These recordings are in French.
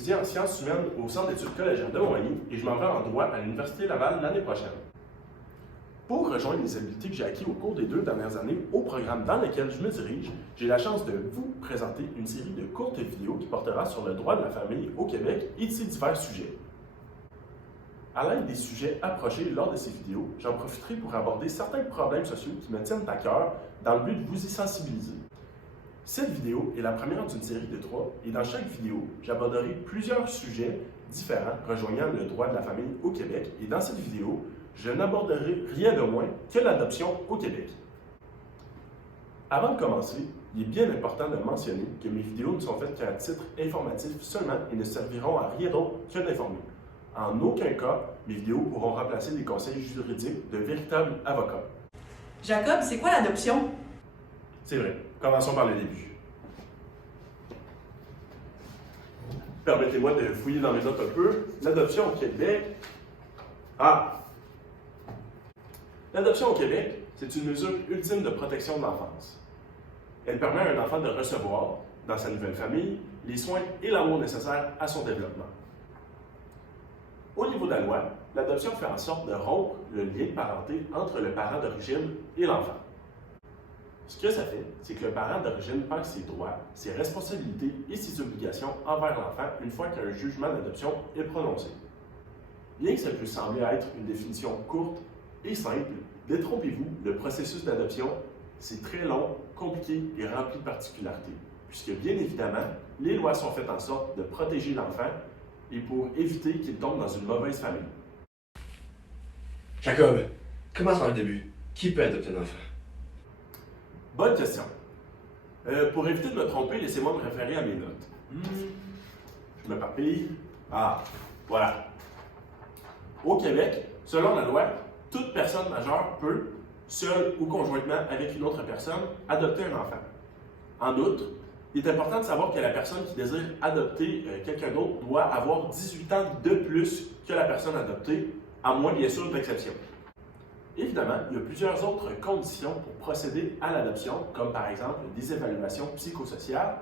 étudier en sciences humaines au Centre d'études collégiales de Montmagny et je m'en vais en droit à l'Université Laval l'année prochaine. Pour rejoindre les habiletés que j'ai acquises au cours des 2 dernières années au programme dans lequel je me dirige, j'ai la chance de vous présenter une série de courtes vidéos qui portera sur le droit de la famille au Québec et de ses divers sujets. À l'aide des sujets approchés lors de ces vidéos, j'en profiterai pour aborder certains problèmes sociaux qui me tiennent à cœur dans le but de vous y sensibiliser. Cette vidéo est la première d'une série de 3 et dans chaque vidéo, j'aborderai plusieurs sujets différents rejoignant le droit de la famille au Québec et dans cette vidéo, je n'aborderai rien de moins que l'adoption au Québec. Avant de commencer, il est bien important de mentionner que mes vidéos ne sont faites qu'à titre informatif seulement et ne serviront à rien d'autre que d'informer. En aucun cas, mes vidéos pourront remplacer les conseils juridiques de véritables avocats. Jacob, c'est quoi l'adoption? C'est vrai. Commençons par le début. Permettez-moi de fouiller dans mes notes un peu. L'adoption au Québec. L'adoption au Québec, c'est une mesure ultime de protection de l'enfance. Elle permet à un enfant de recevoir, dans sa nouvelle famille, les soins et l'amour nécessaires à son développement. Au niveau de la loi, l'adoption fait en sorte de rompre le lien de parenté entre le parent d'origine et l'enfant. Ce que ça fait, c'est que le parent d'origine perd ses droits, ses responsabilités et ses obligations envers l'enfant une fois qu'un jugement d'adoption est prononcé. Bien que ça puisse sembler être une définition courte et simple, détrompez-vous, le processus d'adoption, c'est très long, compliqué et rempli de particularités, puisque bien évidemment, les lois sont faites en sorte de protéger l'enfant et pour éviter qu'il tombe dans une mauvaise famille. Jacob, commence par le début. Qui peut adopter un enfant? Bonne question. Pour éviter de me tromper, laissez-moi me référer à mes notes. Je me papille. Voilà. Au Québec, selon la loi, toute personne majeure peut, seule ou conjointement avec une autre personne, adopter un enfant. En outre, il est important de savoir que la personne qui désire adopter quelqu'un d'autre doit avoir 18 ans de plus que la personne adoptée, à moins bien sûr d'exception. Évidemment, il y a plusieurs autres conditions pour procéder à l'adoption, comme par exemple des évaluations psychosociales,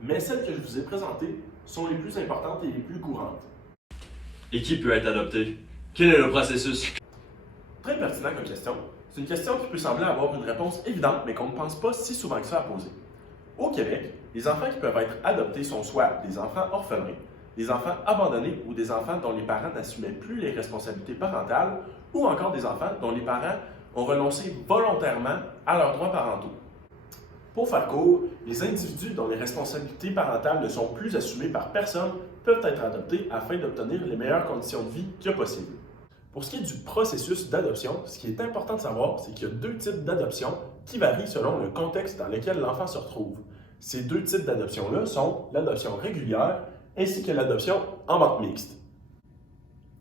mais celles que je vous ai présentées sont les plus importantes et les plus courantes. Et qui peut être adopté? Quel est le processus? Très pertinent comme question. C'est une question qui peut sembler avoir une réponse évidente, mais qu'on ne pense pas si souvent que ça à poser. Au Québec, les enfants qui peuvent être adoptés sont soit des enfants orphelins, des enfants abandonnés ou des enfants dont les parents n'assumaient plus les responsabilités parentales ou encore des enfants dont les parents ont renoncé volontairement à leurs droits parentaux. Pour faire court, les individus dont les responsabilités parentales ne sont plus assumées par personne peuvent être adoptés afin d'obtenir les meilleures conditions de vie que possible. Pour ce qui est du processus d'adoption, ce qui est important de savoir, c'est qu'il y a 2 types d'adoption qui varient selon le contexte dans lequel l'enfant se retrouve. Ces 2 types d'adoption-là sont l'adoption régulière ainsi que l'adoption en banque mixte.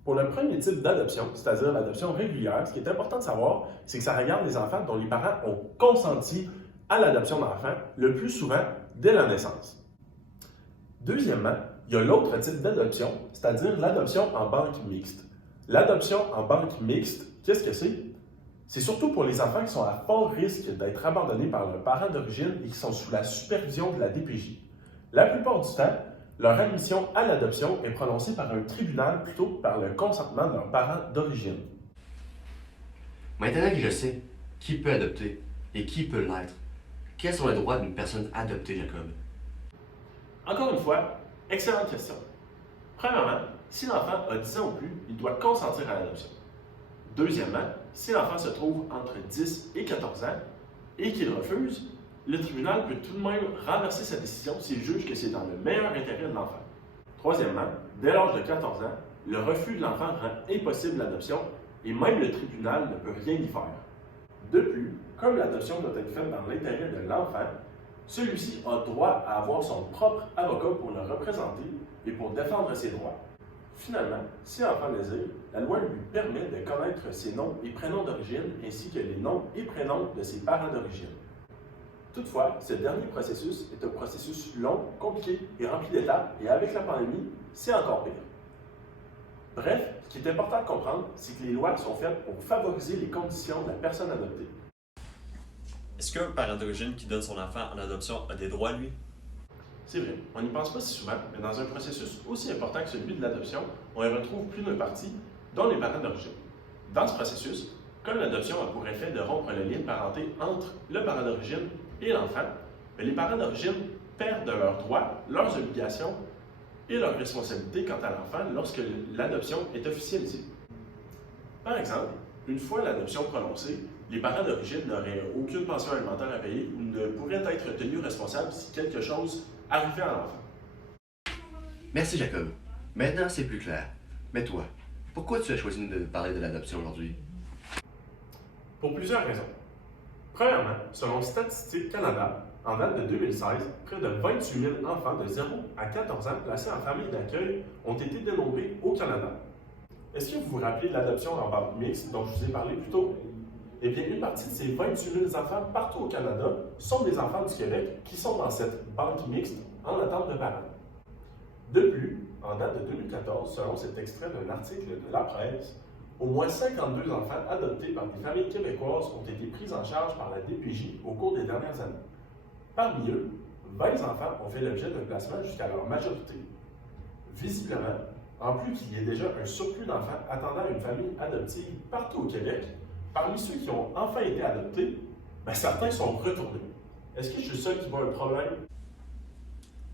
Pour le premier type d'adoption, c'est-à-dire l'adoption régulière, ce qui est important de savoir, c'est que ça regarde les enfants dont les parents ont consenti à l'adoption d'enfants, le plus souvent dès la naissance. Deuxièmement, il y a l'autre type d'adoption, c'est-à-dire l'adoption en banque mixte. L'adoption en banque mixte, qu'est-ce que c'est? C'est surtout pour les enfants qui sont à fort risque d'être abandonnés par leurs parents d'origine et qui sont sous la supervision de la DPJ. La plupart du temps, leur admission à l'adoption est prononcée par un tribunal plutôt que par le consentement de leurs parents d'origine. Maintenant que je sais qui peut adopter et qui peut l'être, quels sont les droits d'une personne adoptée, Jacob? Encore une fois, excellente question. Premièrement, si l'enfant a 10 ans ou plus, il doit consentir à l'adoption. Deuxièmement, si l'enfant se trouve entre 10 et 14 ans et qu'il refuse, le tribunal peut tout de même renverser sa décision s'il juge que c'est dans le meilleur intérêt de l'enfant. Troisièmement, dès l'âge de 14 ans, le refus de l'enfant rend impossible l'adoption et même le tribunal ne peut rien y faire. De plus, comme l'adoption doit être faite dans l'intérêt de l'enfant, celui-ci a droit à avoir son propre avocat pour le représenter et pour défendre ses droits. Finalement, si l'enfant le désire, la loi lui permet de connaître ses noms et prénoms d'origine ainsi que les noms et prénoms de ses parents d'origine. Toutefois, ce dernier processus est un processus long, compliqué et rempli d'étapes et avec la pandémie, c'est encore pire. Bref, ce qui est important de comprendre, c'est que les lois sont faites pour favoriser les conditions de la personne adoptée. Est-ce qu'un parent d'origine qui donne son enfant en adoption a des droits, lui? C'est vrai, on n'y pense pas si souvent, mais dans un processus aussi important que celui de l'adoption, on y retrouve plus d'une partie, dont les parents d'origine. Dans ce processus, comme l'adoption a pour effet de rompre le lien de parenté entre le parent d'origine et l'enfant, les parents d'origine perdent leurs droits, leurs obligations et leurs responsabilités quant à l'enfant lorsque l'adoption est officialisée. Par exemple, une fois l'adoption prononcée, les parents d'origine n'auraient aucune pension alimentaire à payer ou ne pourraient être tenus responsables si quelque chose arrivait à l'enfant. Merci Jacob. Maintenant c'est plus clair. Mais toi, pourquoi tu as choisi de parler de l'adoption aujourd'hui? Pour plusieurs raisons. Premièrement, selon Statistique Canada, en date de 2016, près de 28 000 enfants de 0 à 14 ans placés en famille d'accueil ont été dénombrés au Canada. Est-ce que vous vous rappelez de l'adoption en bande mixte dont je vous ai parlé plus tôt? Eh bien, une partie de ces 28 000 enfants partout au Canada sont des enfants du Québec qui sont dans cette banque mixte en attente de parents. De plus, en date de 2014, selon cet extrait d'un article de La Presse, au moins 52 enfants adoptés par des familles québécoises ont été pris en charge par la DPJ au cours des dernières années. Parmi eux, 20 enfants ont fait l'objet d'un placement jusqu'à leur majorité. Visiblement, en plus qu'il y ait déjà un surplus d'enfants attendant une famille adoptive partout au Québec, parmi ceux qui ont enfin été adoptés, certains sont retournés. Est-ce que je suis le seul qui voit un problème?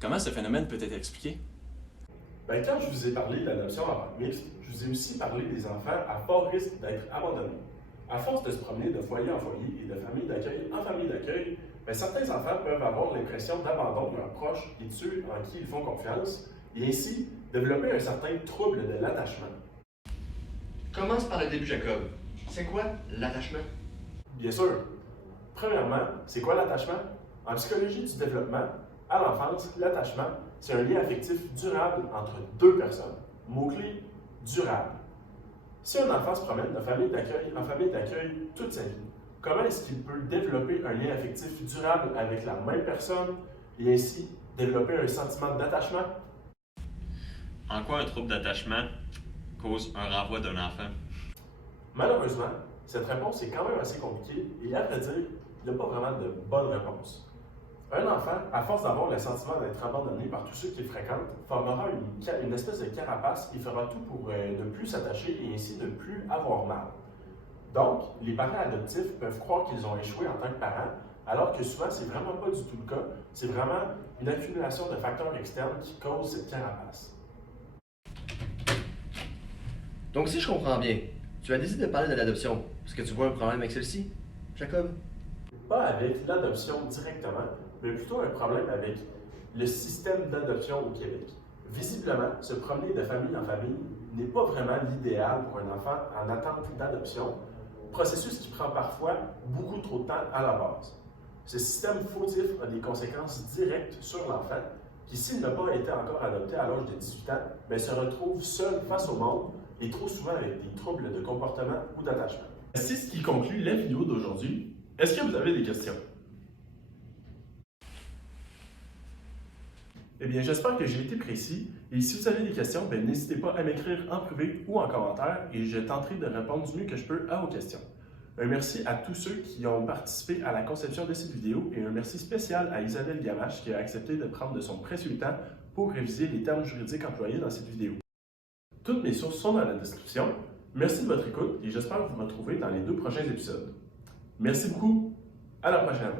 Comment ce phénomène peut être expliqué? Quand je vous ai parlé de l'adoption en bande mixte, je vous ai aussi parlé des enfants à fort risque d'être abandonnés. À force de se promener de foyer en foyer et de famille d'accueil en famille d'accueil, certains enfants peuvent avoir l'impression d'abandon de leurs proches et de ceux en qui ils font confiance, et ainsi développer un certain trouble de l'attachement. Commence par le début Jacob. C'est quoi l'attachement? Bien sûr. Premièrement, c'est quoi l'attachement? En psychologie du développement, à l'enfance, l'attachement, c'est un lien affectif durable entre deux personnes. Mot-clé, durable. Si un enfant se promène de famille d'accueil en famille d'accueil toute sa vie, comment est-ce qu'il peut développer un lien affectif durable avec la même personne et ainsi développer un sentiment d'attachement? En quoi un trouble d'attachement cause un renvoi d'un enfant? Malheureusement, cette réponse est quand même assez compliquée et à vrai dire, il n'y a pas vraiment de bonne réponse. Un enfant, à force d'avoir le sentiment d'être abandonné par tous ceux qu'il fréquente, formera une espèce de carapace et fera tout pour ne plus s'attacher et ainsi ne plus avoir mal. Donc, les parents adoptifs peuvent croire qu'ils ont échoué en tant que parents, alors que souvent, c'est vraiment pas du tout le cas. C'est vraiment une accumulation de facteurs externes qui cause cette carapace. Donc si je comprends bien, tu as décidé de parler de l'adoption parce que tu vois un problème avec celle-ci, Jacob? Pas avec l'adoption directement, mais plutôt un problème avec le système d'adoption au Québec. Visiblement, se promener de famille en famille n'est pas vraiment l'idéal pour un enfant en attente d'adoption, processus qui prend parfois beaucoup trop de temps à la base. Ce système fautif a des conséquences directes sur l'enfant qui, s'il n'a pas été encore adopté à l'âge de 18 ans, se retrouve seul face au monde et trop souvent avec des troubles de comportement ou d'attachement. C'est ce qui conclut la vidéo d'aujourd'hui. Est-ce que vous avez des questions? Eh bien, j'espère que j'ai été précis. Et si vous avez des questions, n'hésitez pas à m'écrire en privé ou en commentaire et je tenterai de répondre du mieux que je peux à vos questions. Un merci à tous ceux qui ont participé à la conception de cette vidéo et un merci spécial à Isabelle Gamache qui a accepté de prendre de son précieux temps pour réviser les termes juridiques employés dans cette vidéo. Toutes mes sources sont dans la description. Merci de votre écoute et j'espère vous retrouver dans les 2 prochains épisodes. Merci beaucoup. À la prochaine.